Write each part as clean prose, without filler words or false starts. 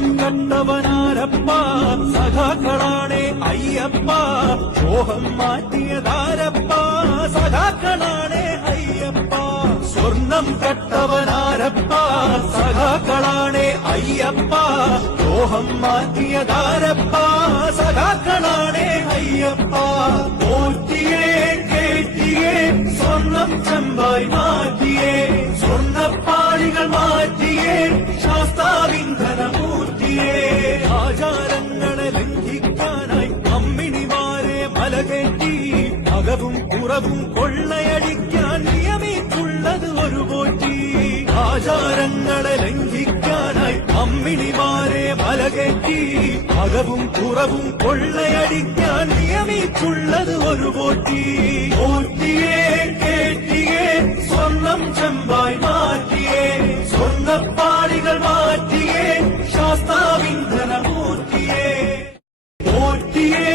സ്വർണം കണ്ടവനാരപ്പ സഖാക്കളാണേ അയ്യപ്പ മോഹം മാറ്റിയതാരപ്പ സഖാക്കളാണേ അയ്യപ്പ സ്വർണം കട്ടവനാരപ്പ സഖാക്കളാണേ അയ്യപ്പ മോഹം മാറ്റിയതാരപ്പ സഖാക്കളാണേ അയ്യപ്പ പോറ്റിയേ കേറ്റിയേ സ്വർണം ചെമ്പായി മാറ്റിയേ സ്വർണ്ണപ്പാളികൾ മാറ്റിയേ ശാസ്താവിന്ധനമൂർത്തിയേ ആചാരങ്ങളെ ലംഘിക്കാനായി അമ്മിണിമാരെ മലകേറ്റി അകവും കുറവും കൊള്ളയടിക്കാൻ നിയമിച്ചുള്ളത് ഒരു പോറ്റി ആചാരങ്ങളെ ലംഘിക്കാനായി അമ്മിണിമാരെ മലകേറ്റി അകവും കുറവും കൊള്ളയടിക്കാൻ നിയമിച്ചുള്ളത് ഒരു പോറ്റി പോറ്റിയേ കേറ്റിയേ സ്വർണം ചെമ്പായി മാറ്റിയേ സ്വർണ്ണപ്പാളികൾ മാറ്റിയേ ശാസ്താവിന്ധനമൂർത്തിയേ പോറ്റിയേ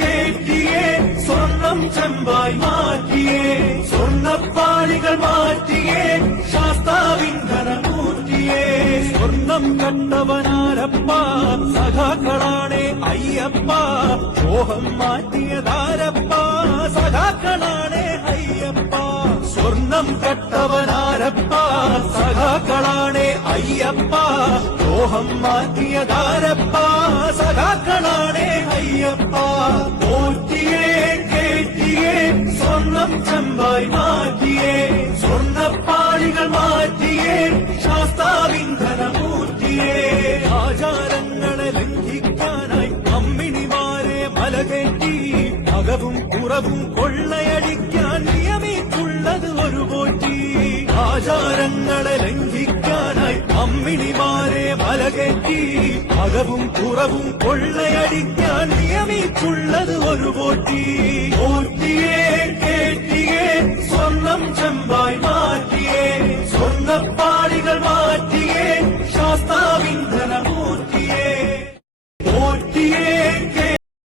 കേറ്റിയേ സ്വർണം ചെമ്പായി മാറ്റിയേ സ്വർണ്ണപ്പാളികൾ മാറ്റിയേ ശാസ്താവിന്ധനമൂർത്തിയേ സ്വർണം കണ്ടവനാരപ്പ സഖാക്കളാണേ അയ്യപ്പ മോഹം മാറ്റിയതാരപ്പ സഖാക്കളാണേ അയ്യപ്പ സ്വർണം കട്ടവനാരപ്പ സഖാക്കളാണേ അയ്യപ്പ മോഹം മാറ്റിയതാരപ്പ സഖാക്കളാണേ അയ്യപ്പ പോറ്റിയേ കേറ്റിയേ സ്വർണം ചെമ്പായി മാറ്റിയേ സ്വർണ്ണപ്പാളികൾ മാറ്റിയേ ശാസ്താവിന്ധനമൂർത്തിയേ ആചാരങ്ങളെ ലംഘിക്കാനായി അമ്മിണിമാരെ മലകേറ്റി അകവും കുറവും കൊള്ളയടിക്കാൻ നിയമിച്ചുള്ളത് ഒരു പോറ്റി ആചാരങ്ങളെ ലംഘിക്കാനായി അമ്മിണിമാരെ മലകേറ്റി അകവും കുറവും കൊള്ളയടിക്കാൻ നിയമിച്ചുള്ളത് ഒരു പോറ്റി പോറ്റിയേ